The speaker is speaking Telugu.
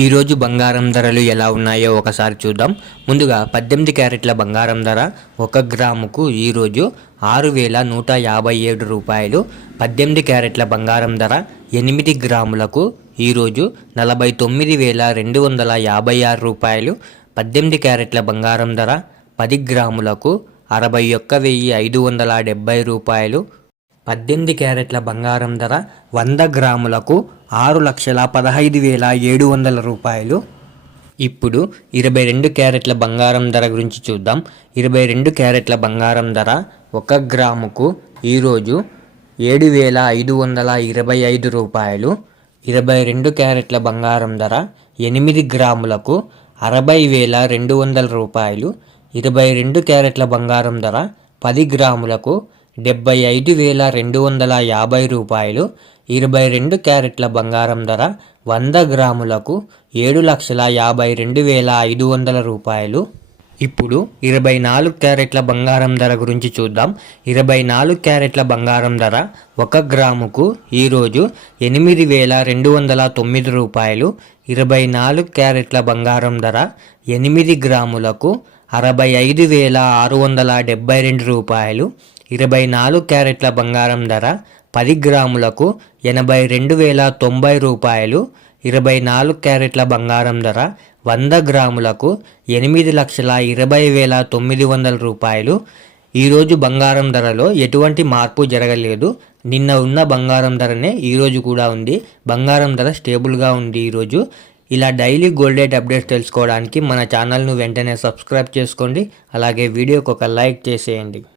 ఈరోజు బంగారం ధరలు ఎలా ఉన్నాయో ఒకసారి చూద్దాం. ముందుగా 18 క్యారెట్ల బంగారం ధర 1 గ్రాముకు ఈరోజు 6,157 రూపాయలు. 18 క్యారెట్ల బంగారం ధర 8 గ్రాములకు ఈరోజు 49,256 రూపాయలు. 18 క్యారెట్ల బంగారం ధర 10 గ్రాములకు 61,570 రూపాయలు. 18 క్యారెట్ల బంగారం ధర 100 గ్రాములకు 6,15,700 రూపాయలు. ఇప్పుడు 22 క్యారెట్ల బంగారం ధర గురించి చూద్దాం. 22 క్యారెట్ల బంగారం ధర 1 గ్రాముకు ఈరోజు 7,525 రూపాయలు. 22 క్యారెట్ల బంగారం ధర 8 గ్రాములకు 60,200 రూపాయలు. 22 క్యారెట్ల బంగారం ధర 10 గ్రాములకు 75,250 రూపాయలు. 22 క్యారెట్ల బంగారం ధర 100 గ్రాములకు 7,52,500 రూపాయలు. ఇప్పుడు 24 క్యారెట్ల బంగారం ధర గురించి చూద్దాం. 24 క్యారెట్ల బంగారం ధర 1 గ్రాముకు ఈరోజు 8,209 రూపాయలు. 24 క్యారెట్ల బంగారం ధర 8 గ్రాములకు 65,672 రూపాయలు. 24 క్యారెట్ల బంగారం ధర 10 గ్రాములకు 82,090 రూపాయలు. 24 క్యారెట్ల బంగారం ధర 100 గ్రాములకు 8,20,900 రూపాయలు. ఈరోజు బంగారం ధరలో ఎటువంటి మార్పు జరగలేదు. నిన్న ఉన్న బంగారం ధరనే ఈరోజు కూడా ఉంది. బంగారం ధర స్టేబుల్గా ఉంది ఈరోజు. ఇలా డైలీ గోల్డ్ రేట్ అప్డేట్స్ తెలుసుకోవడానికి మన ఛానల్ను వెంటనే సబ్స్క్రైబ్ చేసుకోండి. అలాగే వీడియోకి ఒక లైక్ చేసేయండి.